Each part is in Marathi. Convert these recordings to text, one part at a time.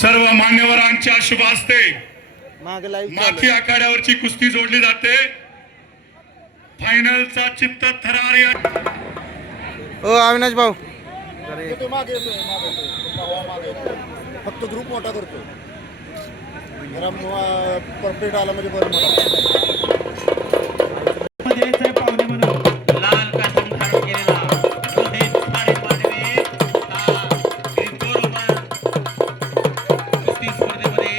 सर्व मान्यवरांच्या शुभ हस्ते माथी आखाड्यावरची कुस्ती जोडली जाते. फायनलचा चित्त थरार या अविनाश भाऊ फक्त ग्रुप मोठा करतो. जरा परफेक्ट आला म्हणजे बरं मला. पाहुणे म्हणून लाल कास्टूम धारण केलेला रोहित खाडे पाडवे कुस्ती स्पर्धेमध्ये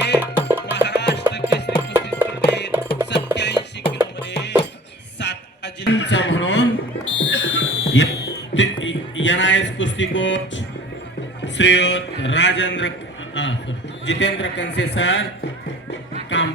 महाराष्ट्र केसरी कुस्ती स्पर्धेत 87 किलो मध्ये 7 जिल्ह्यांचा म्हणून NIS कुस्ती कोच श्रीयुत राजेंद्र जितेंद्र कंसे सर काम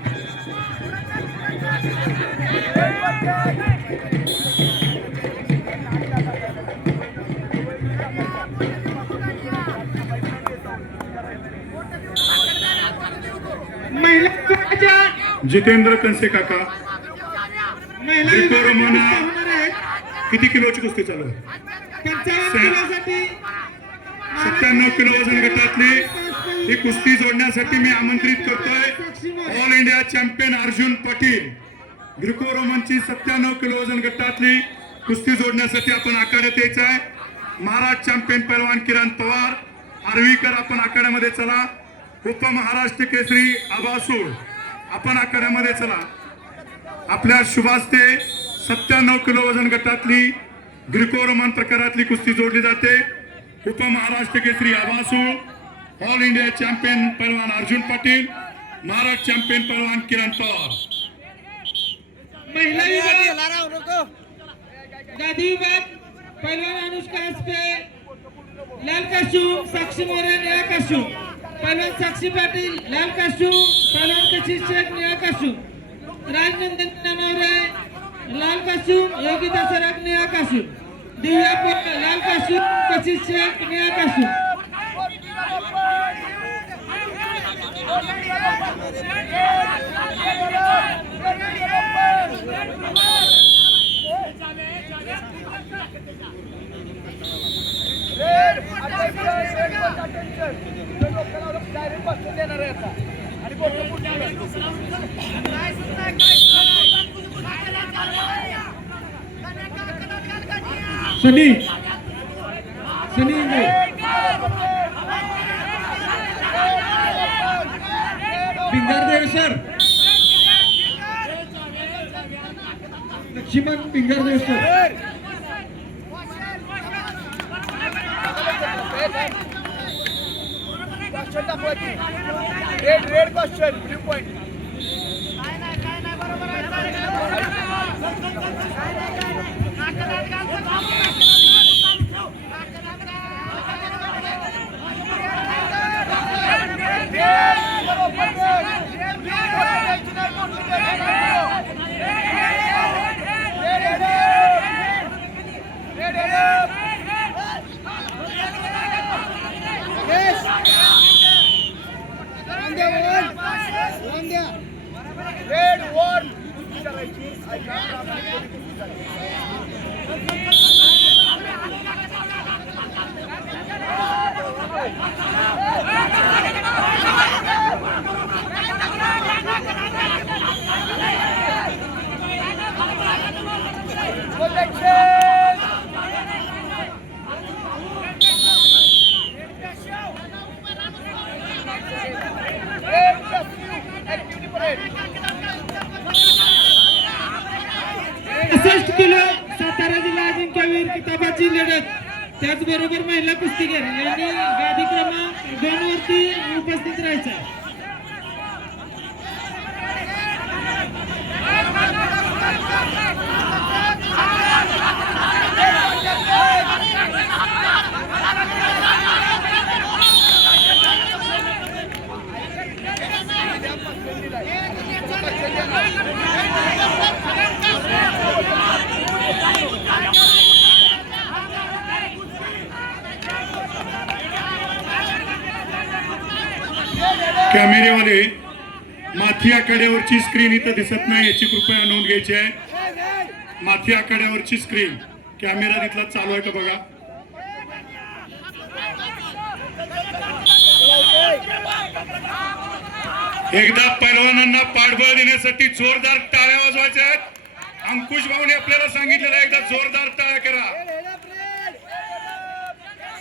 जितेंद्र कंसे काका किती किलोची कुस्ती चालू आहे? 97 किलो वजन गटातली ही कुस्ती जोडण्यासाठी मी आमंत्रित करतोय all India champion Arjun Patil. Greco रोमनची 97 किलो वजन गटातली कुस्ती जोडण्यासाठी आपण आखाड्यात यायचं आहे. महाराष्ट्र चॅम्पियन पैलवान किरण पवार आर्वीकर आपण आखाड्यामध्ये चला. उपमहाराष्ट्र केसरी आबासूर आपण आखाड्यामध्ये चला. आपल्या शुभास्ते 97 किलो वजन गटातली ग्रिको रोमन प्रकारातली कुस्ती जोडली जाते. उपमहाराष्ट्र केसरी आबासूर, ऑल इंडिया चॅम्पियन पैलवान अर्जुन पाटील, महाराष्ट्र चॅम्पियन पैलवान किरण पवार. महिला विभाग गादी विभाग पैलवान अनुष्का हसपे लाल कास्टूम, साक्षी मोरे निळा कास्टूम, पैलवान साक्षी पाटील लाल कास्टूम, पैलवान कशिश शेख निळा कास्टूम, राजनंदन ननवरे लाल कास्टूम, योगिता सराग निळा कास्टूम, दिव्या पोळ लाल कास्टूम, कशिश शेख निळा costume. Sunny Pingardev sir, Laxman Pingardev sir. Red question 3 point. Red one. Kilo Satara जिल्हा अजिंक्यवीर किताबाची लढत. त्याचबरोबर महिला कुस्तीगीर यांनी गादी क्रमांक 2 वरती उपस्थित राहायचं. कॅमेरेवाले माथी आखाड्यावरची स्क्रीन इथं दिसत नाही याची कृपया नोंद घ्यायची आहे. माथी आखाड्यावरची स्क्रीन कॅमेरा तिथला चालू आहे का बघा. एकदा पैलवानांना पाठबळ देण्यासाठी जोरदार टाळ्या वाजवायच्या आहेत. अंकुश भाऊने आपल्याला सांगितलेलं आहे, एकदा जोरदार टाळ्या करा.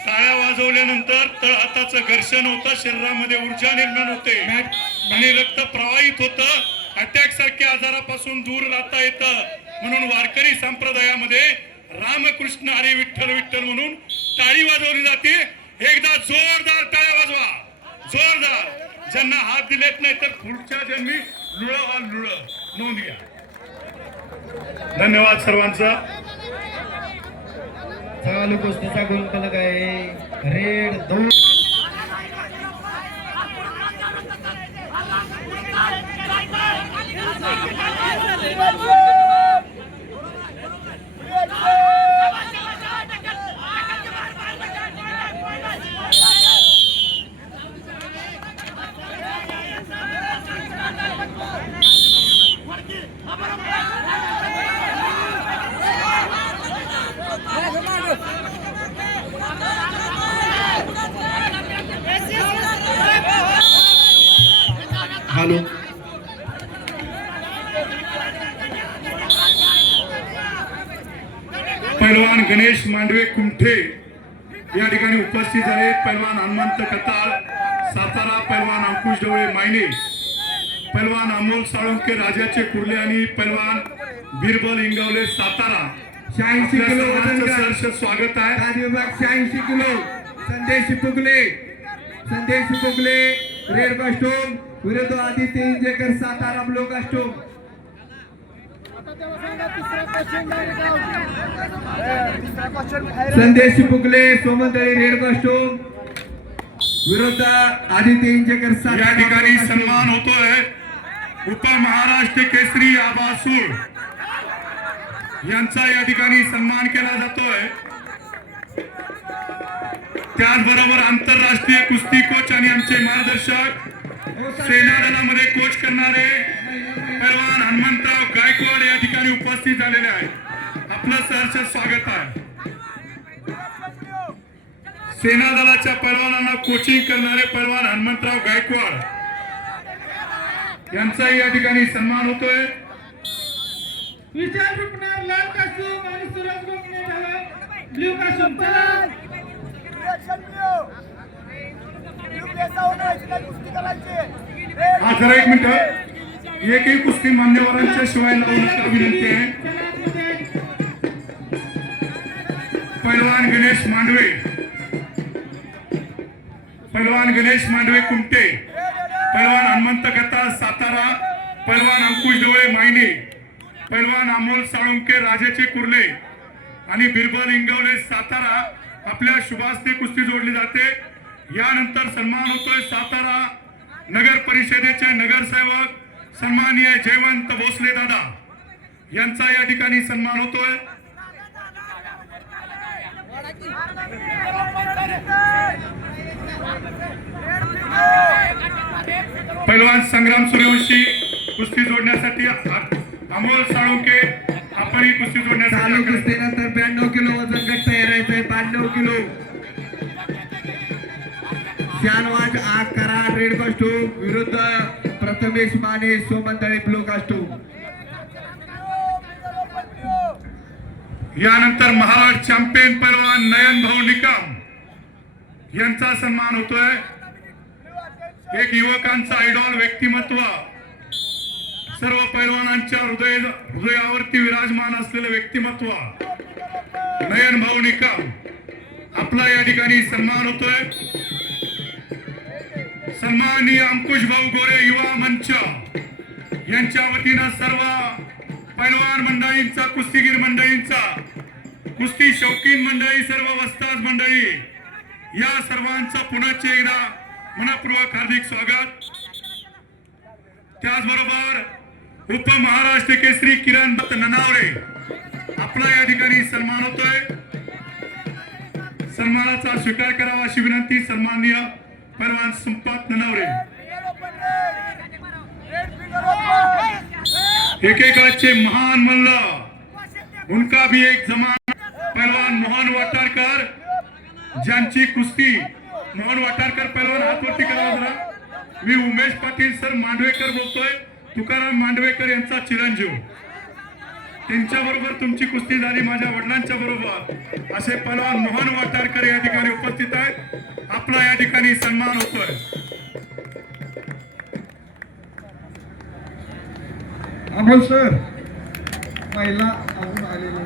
टाळ्या वाजवल्यानंतर तळहाताचं घर्षण होतं, शरीरामध्ये ऊर्जा निर्माण होते आणि रक्त प्रवाहित होतं. अटॅक सारख्या आजारापासून दूर राहता येतं. म्हणून वारकरी संप्रदायामध्ये रामकृष्ण हरी विठ्ठल विठ्ठल म्हणून टाळी वाजवली जाते. एकदा जोरदार टाळ्या वाजवा, जोरदार. ज्यांना हात दिलेत नाही तर पुढच्या जन्मी लुळ नोंद घ्या. धन्यवाद सर्वांचा. चालू कुस्तीचा गुणफलक आहे रेड 2. हॅलो. पैलवान गणेश मांडवे कुमठे या ठिकाणी उपस्थित झाले. पैलवान हनुमंत कताळ सातारा, पैलवान अंकुश डोळे मायने, पैलवान अमोल साळुंके राजाचे कुर्ले आणि पैलवान बिरबल इंगवले सातारा. 86 किलो वजन गट. सहर्ष स्वागत आहे. राज्य विभाग 86 किलो. संदेश पुगले रेड कॉस्ट्यूम विरुद्ध आदित्य इंजेकर सातारा ब्लू कॉस्ट्यूम. संदेश पुगले सोमंतळी रेड कॉस्ट्यूम विरुद्ध आदित्य इंजेकर या सातारा. ठिकाणी सन्मान होतोय उपमहाराष्ट्र केसरी आबासूर यांचा या ठिकाणी सन्मान केला जातोय. त्याचबरोबर आंतरराष्ट्रीय कुस्ती कोच आणि आमचे मार्गदर्शक सेना दलामध्ये कोच करणारे पैलवान हनुमंतराव गायकवाड या ठिकाणी उपस्थित झालेले आहेत. आपलं सहर्ष स्वागत आहे. सेना दलाच्या पैलवानांना कोचिंग करणारे पैलवान हनुमंतराव गायकवाड यांचाही या ठिकाणी सन्मान होतोय. विशाल रुपनार लाल कास्टूम आणि सुरज गोखले ब्ल्यू कास्टूम. चला हा जरा एक मिनिट. एकही कुस्ती मान्यवरांच्या शिवाय लावू नका विनंती आहे. पैलवान गणेश मांडवे, पैलवान गणेश मांडवे कुमटे, पैलवान हनुमंत कताळ सातारा, पैलवान अंकुश डोळे मायने, पैलवान अमोल साळुंके राजाचे कुर्ले आणि बिरबल इंगवले सातारा. आपल्या शुभास्ते कुस्ती जोडली जाते. यानंतर सन्मान होतोय सातारा नगर परिषदेचे नगरसेवक सन्माननीय जयवंत भोसले दादा यांचा या ठिकाणी सन्मान होतोय. पैलवान संग्राम सूर्यवंशी कुस्ती जोडण्यासाठी अमोल साळुंके आपणही कुस्ती चालू जोडण्यासाठी कुस्तीनंतर 92 किलो वजन गट तयार आहे. 92 किलो. शानवाज आग कराड रेड कॉस्ट्यूम विरुद्ध प्रथमेश माने सोमंतळे ब्लू कॉस्ट्यूम. यानंतर महाराष्ट्र चॅम्पियन पैलवान नयन भाऊ निकम यांचा सन्मान होतोय. एक युवकांचा आयडॉल व्यक्तिमत्व, सर्व पैलवानांच्या हृदयावरती विराजमान असलेलं व्यक्तिमत्व नयन भाऊ निकम, आपला या ठिकाणी सन्मान होतोय. सन्माननीय अंकुश भाऊ गोरे युवा मंच यांच्या वतीनं सर्व पैलवान मंडळींचा, कुस्तीगीर मंडळींचा, कुस्ती शौकीन मंडळी, सर्व वस्ताद मंडळी या सर्वांचं पुनश्च एकदा मनपूर्वक हार्दिक स्वागत. त्याचबरोबर उपमहाराष्ट्र केसरी किरण दत्त ननावरे आपला या ठिकाणी सन्मान होतोय. सन्मानाचा स्वीकार करावा अशी विनंती सन्माननीय पैलवान संपात ननावरे. एकेकाळचे महान मल्ल, उनका भी एक जमाना, पैलवान मोहन वाटारकर ज्यांची कुस्ती, मोहन वाटारकर पैलवान हातवरती करा जरा. मी उमेश पाटील सर मांडवेकर बोलतोय, तुकाराम मांडवेकर यांचा चिरंजीव. त्यांच्या बरोबर तुमची कुस्ती झाली, माझ्या वडिलांच्या बरोबर. असे पहलवान मोहन वाटारकर या ठिकाणी उपस्थित आहेत. आपला या ठिकाणी सन्मान होतोय. अमोल सर, महिला अजून आलेले